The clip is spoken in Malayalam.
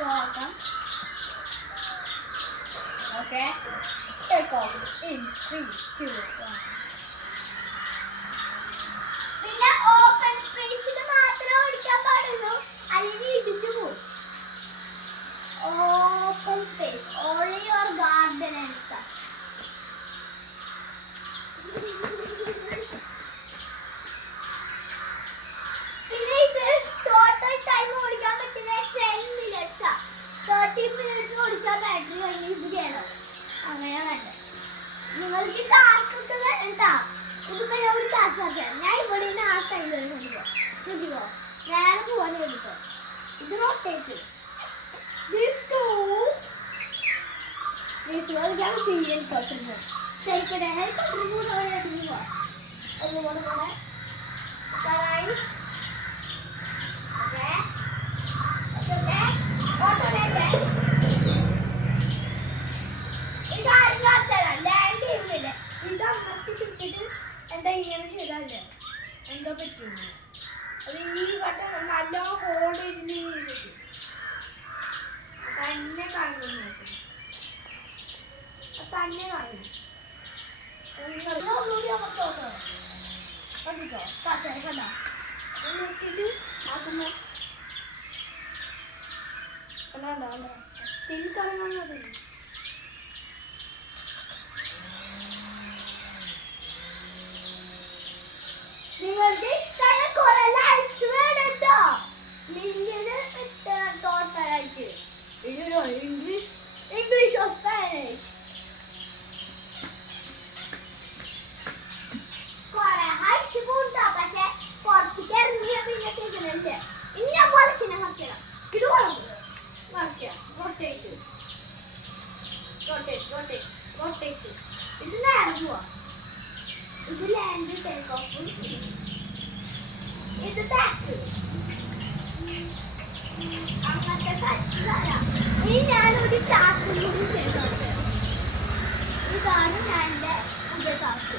Welcome. Okay. Take off in 3, 2, 1. പിന്നെ ഓപ്പൺ സ്പേസിൽ മാത്രമേ ഓടിക്കാൻ പാടുള്ളൂ, അല്ലെങ്കിൽ ഇടിച്ചു പോകും. Open space, only your garden and stuff. പിന്നെ ഇത് ടോട്ടൽ ടൈം ഓടിക്കാൻ പറ്റുന്ന 10 minutes ആ. 30 minutes ഓടിച്ചാൽ ബാറ്ററി കഴിഞ്ഞ് ഇത് ചെയ്യണം. അങ്ങനെയാണ് വേണ്ടത്. നിങ്ങൾക്ക് ടാസ്ക് ഒക്കെ വേണ്ടാ. ഇതിപ്പോ ഞാൻ ഒരു ടാസ്ക് ആക്കിയാണ്. ഞാൻ ഇവിടെ നിന്ന് ആ സൈഡ് വരെ കൊണ്ടുപോകാം. നോക്കിക്കോ, നേരെ പോകാൻ എടുത്തോ. ഇത് റൊട്ടേറ്റ്. കളിക്കാൻ സീരിയൽ പേഴ്സൺ ശരിക്കും ഹെലികോപ്റ്റർ കൂടെ പോവാം. അതുപോലെ കൂടെ എന്താ ഇങ്ങനെ ചെയ്താലേ എന്താ പറ്റുന്നു? അത് ഈ വട്ടം നല്ല ഹോൾഡ് ചെയ്തിട്ട് തന്നെ കാണുന്നു. തന്നെ കാണുന്നു. തിരിക്കറങ്ങാൻ മതി. നിങ്ങൾക്ക് ഇഷ്ടമായ കുറെ ലൈക്സ് വേണട്ടോ. മില്യന് ടോട്ടലായിട്ട് ഇംഗ്ലീഷ് ഓർ സ്പാനിഷ് കുറെ ഹൈറ്റ് പോണ്ടാ. പക്ഷെ പുറത്തേക്ക് ഇറങ്ങിയ പിന്നെ കേൾക്കുന്നില്ല. ഇനി ഞാൻ പുറത്തിനെ മറിക്കണം. ഇത് മറിക്കാം. Rotate rotate rotate rotate. ഇത് നേരെ പോവാ. ഇത് ലാൻഡ് ടേക്ക് ഓഫ്. ഇത് ബാക്ക്. അങ്ങനത്തെ സജ്ജാണ്. ഇനി ഞാനൊരു ടാസ്ക് കൂടി ചെയ്തോട്ടെ. ഇതാണ് ഞാൻ എൻ്റെ പുതിയ ടാസ്ക്.